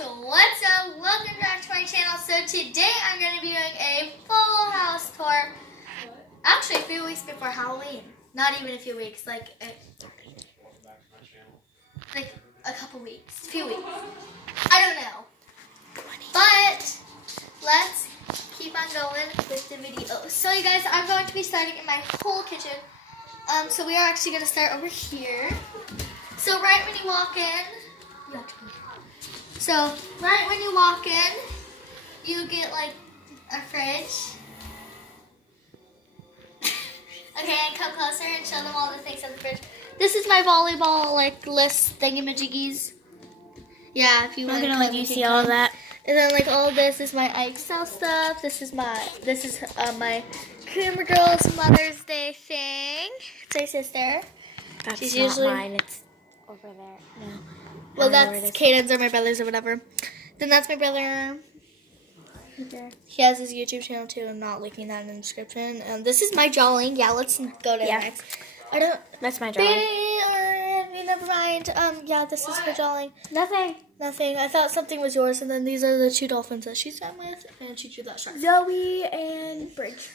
what's up? Welcome back to my channel. So today I'm going to be doing a full house tour. Actually, a few weeks before Halloween. Not even a few weeks, like a couple weeks, a few weeks. I don't know. But let's keep on going with the video. So you guys, I'm going to be starting in my whole kitchen. So we are actually going to start over here. So right when you walk in, you get like a fridge. Okay, and come closer and show them all the things in the fridge. This is my volleyball like list thingamajiggies. Yeah, if you want to let you see all that. And then like all this is my Excel stuff. This is my Camera Girls Mother's Day thing. It's my sister. That's She's not usually mine. It's over there. No. Well, that's Caden's or my brother's or whatever. Then that's my brother. He has his YouTube channel too. I'm not linking that in the description. This is my drawing. Yeah, let's go to next. That's my drawing. Never mind. Yeah, this is her drawing. Nothing. I thought something was yours, and then these are the two dolphins that she sat with, and she drew that shark. Zoe and Bridge.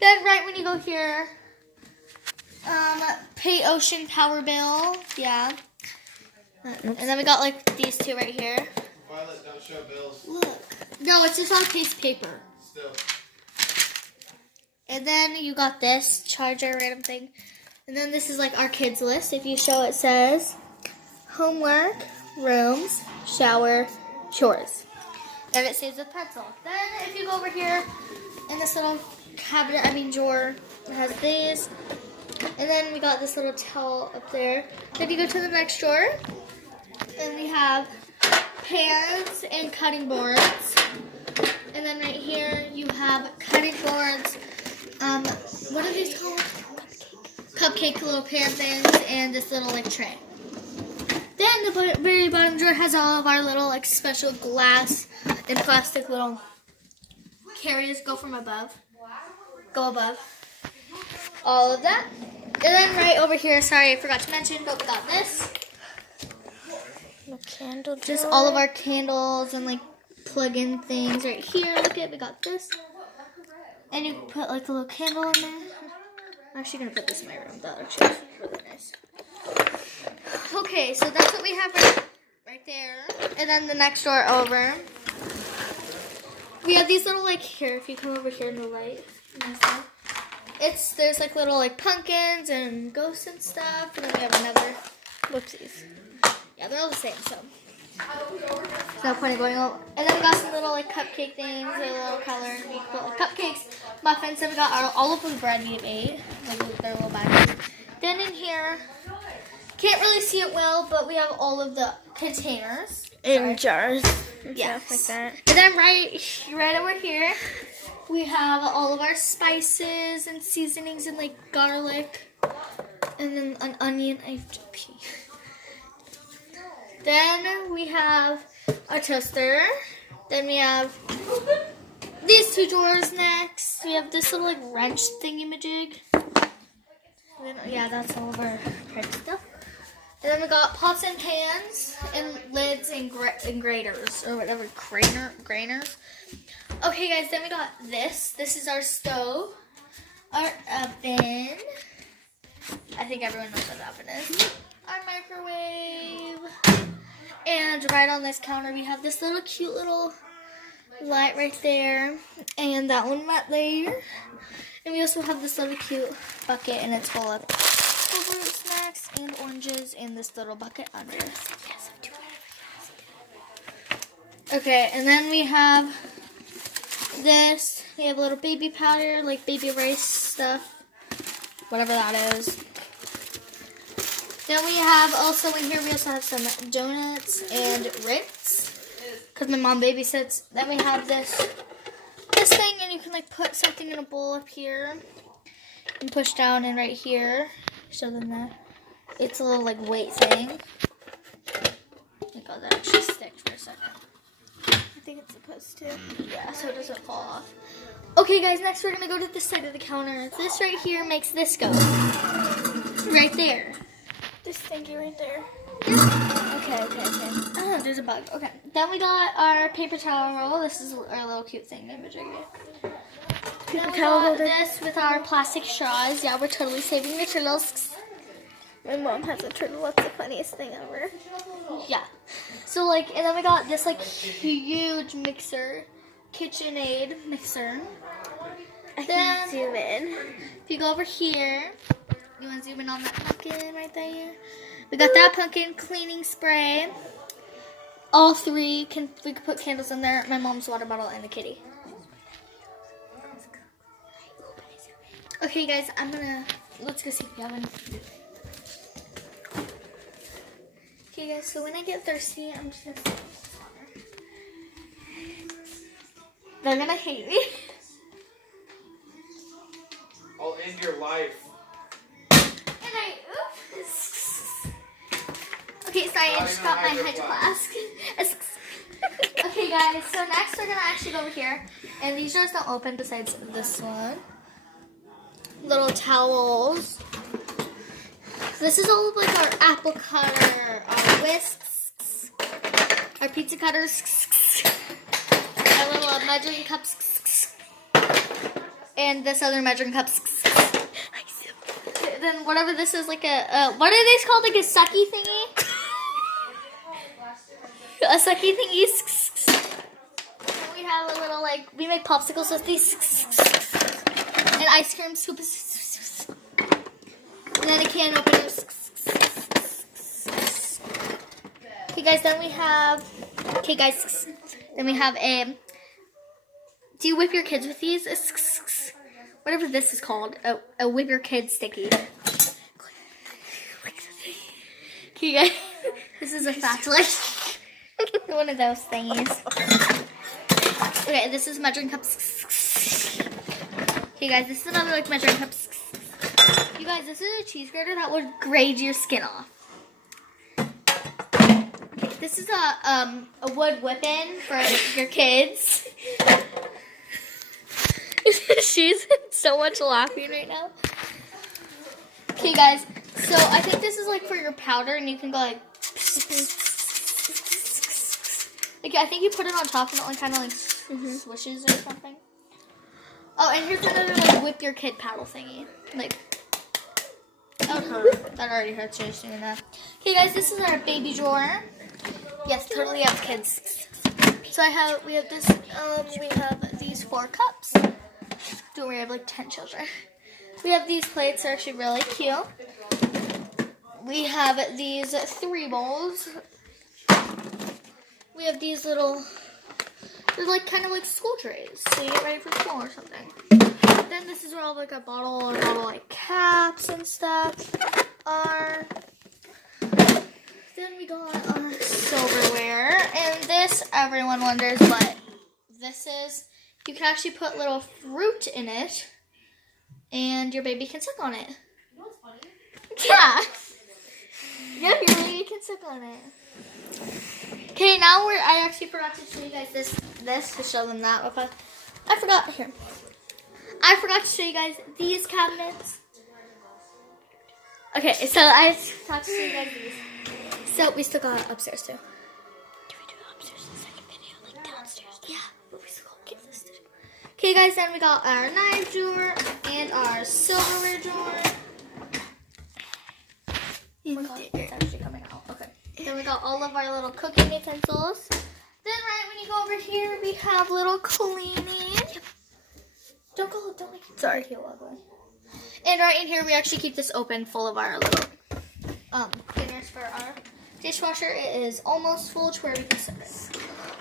Then right when you go here, pay ocean power bill. Yeah. And then we got like these two right here. Violet, don't show bills. Look. No, it's just on a piece of paper. Still. And then you got this charger random thing. And then this is like our kids list. If you show, it says homework, rooms, shower, chores. And it says with pencil. Then if you go over here in this little cabinet, drawer, it has these. And then we got this little towel up there. Then you go to the next drawer. And we have pans and cutting boards. And then right here you have cutting boards. What are these called? Cupcake little pan things and this little like tray. Then the very bottom drawer has all of our little like special glass and plastic little carriers. Go above. All of that. And then right over here, sorry I forgot to mention, but we got this. The candle drawer. Just all of our candles and like plug-in things right here. Look at, we got this. And you can put like a little candle in there. I'm actually gonna put this in my room. That actually is really nice. Okay, so that's what we have right there. And then the next door over, we have these little like here. If you come over here in the light, there's like little like pumpkins and ghosts and stuff. And then we have another. Whoopsies. Yeah, they're all the same, so there's no point in going over. And then we got some little like cupcake things, a little color. We put like cupcakes, muffins. Then we got all of the bread we ate, like their little bags. Then in here, can't really see it well, but we have all of the containers in jars. And yes. Stuff like that. And then right over here, we have all of our spices and seasonings and like garlic, and then an onion. I have to pee. Then we have a toaster. Then we have these two drawers next. We have this little like wrench thingy-majig. Then, yeah, that's all of our prep stuff. And then we got pots and pans and lids and graters or whatever, grainers. Okay, guys, then we got this. This is our stove, our oven. I think everyone knows what an oven is. Our microwave. And right on this counter, we have this little cute little light right there. And that one right there. And we also have this little cute bucket, and it's full of fruit snacks and oranges in this little bucket under. Yes, I'm doing it. Okay, and then we have this. We have a little baby powder, like baby rice stuff. Whatever that is. Then we have also in here, we also have some donuts and Ritz, because my mom babysits. Then we have this thing, and you can like put something in a bowl up here and push down, and right here, show them that. It's a little like weight thing. Thank God that actually sticks for a second. I think it's supposed to. Yeah, so it doesn't fall off. Okay guys, next we're gonna go to this side of the counter. This right here makes this go. Right there. This thingy right there. Okay, okay. Oh, there's a bug. Okay. Then we got our paper towel roll. This is our little cute thing. Then we towel got holder. this with our plastic straws. Yeah, we're totally saving the turtles. My mom has a turtle. That's the funniest thing ever. Yeah. So like, and then we got this like huge mixer, KitchenAid mixer. I Then- can zoom in. If you go over here, you want to zoom in on that pumpkin right there? We got that pumpkin cleaning spray. All three, we could put candles in there. My mom's water bottle and the kitty. Okay, guys, let's go see if we have any. Okay, guys, so when I get thirsty, I'm just gonna sip this water. They're gonna hate me. I'll end your life. And oops. Okay, sorry, I just got my Hydro Flask. Okay, guys, so next we're gonna actually go over here. And these jars don't open besides this one. Little towels. This is all of like our apple cutter, our whisks, our pizza cutters, our little measuring cups, and this other measuring cups. Then whatever this is, like what are these called? Like a sucky thingy? A sucky thingy. And we have a little like, we make popsicles with these. And ice cream scoop. And then a can opener. Okay guys, then we have, a, do you whip your kids with these? Whatever this is called, a whip your kids sticky. Okay guys, this is a fact, like, one of those thingies. Okay, this is measuring cups. Okay guys, this is another like measuring cups. You guys, this is a cheese grater that would grade your skin off. Okay, this is a wood whipping for your kids. She's so much laughing right now. Okay guys, so I think this is like for your powder and you can go like I think you put it on top and it like kind of like swishes or something. Oh, and here's another like whip your kid paddle thingy. Like, that would hurt. That already hurts just doing that. Okay guys, this is our baby drawer. Yes, totally have kids. So we have this, we have these 4 cups. Don't worry, I have like 10 children. We have these plates, they're actually really cute. We have these 3 bowls. We have these little, they're like kind of like school trays, so you get ready for school or something. Then this is where all like our bottle like caps and stuff are. Then we got our silverware, and this, everyone wonders what this is. You can actually put little fruit in it, and your baby can suck on it. You know what's funny? Yeah. Yeah, your baby can suck on it. Okay, now I actually forgot to show you guys this to show them that. I forgot to show you guys these cabinets. Okay, so I forgot to show you guys these. So we still got upstairs too. Did we do upstairs in the second video, like downstairs? Yeah, but we still got to get this to do. Okay, guys, then we got our knife drawer and our silverware drawer. Oh my God, it's actually coming out. Okay. Then we got all of our little cooking utensils. Then right when you go over here, we have little cleaning. Don't make it. Sorry, feel ugly. And right in here, we actually keep this open, full of our little cleaners for our dishwasher. It is almost full to where we can set this.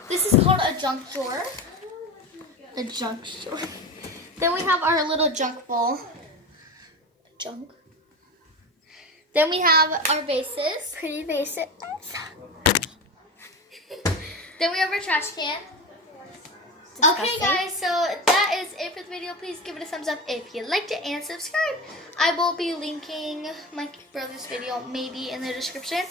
This is called a junk drawer. A junk drawer. Then we have our little junk bowl. Junk. Then we have our vases. Pretty basic. Then we have our trash can. Okay, guys, so that is it for the video. Please give it a thumbs up if you liked it and subscribe. I will be linking my brother's video maybe in the description.